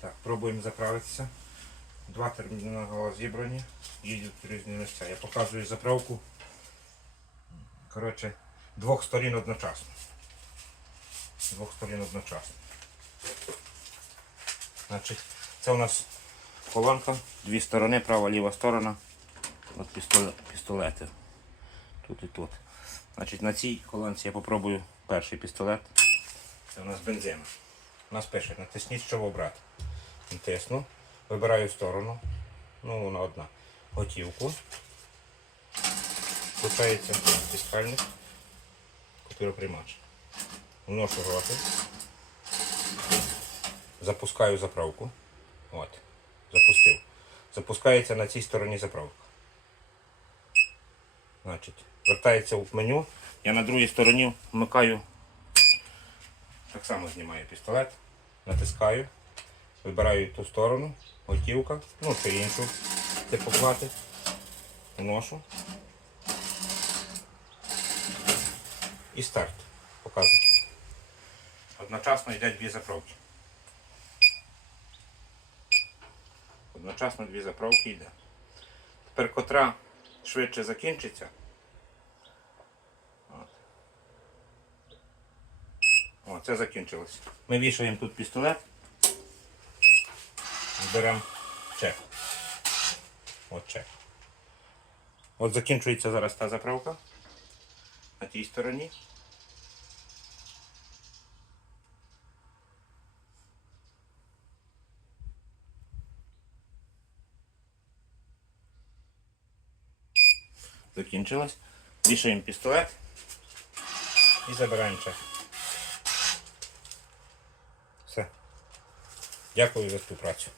Так, пробуємо заправитися. Два термінали зібрані, їдуть в різні місця. Я показую заправку. Коротше, двох сторін одночасно. Двох сторін одночасно. Значить, це у нас колонка, дві сторони, права, ліва сторона. От пістолети. Тут і тут. Значить, на цій колонці я попробую перший пістолет. Це у нас бензин. У нас пише, натисніть, щоб обрати. Натисну, вибираю сторону. Ну, вона одна. Готівку. Включається фіскальник. Копіроприймач. Вношу гроші. Запускаю заправку. От. Запустив. Запускається на цій стороні заправка. Значить, вертається в меню. Я на другій стороні вмикаю. Так само знімаю пістолет, натискаю, вибираю ту сторону, готівка, ну чи іншу типу плати. Вношу. І старт. Показую. Одночасно йдуть дві заправки. Одночасно дві заправки йде. Тепер котра швидше закінчиться. От. О, це закінчилось. Ми вішаємо тут пістолет. Беремо чек. От чек. От закінчується зараз та заправка на тій стороні. Закінчилось. Вішаємо пістолет і забираємо чек. Все. Дякую за співпрацю.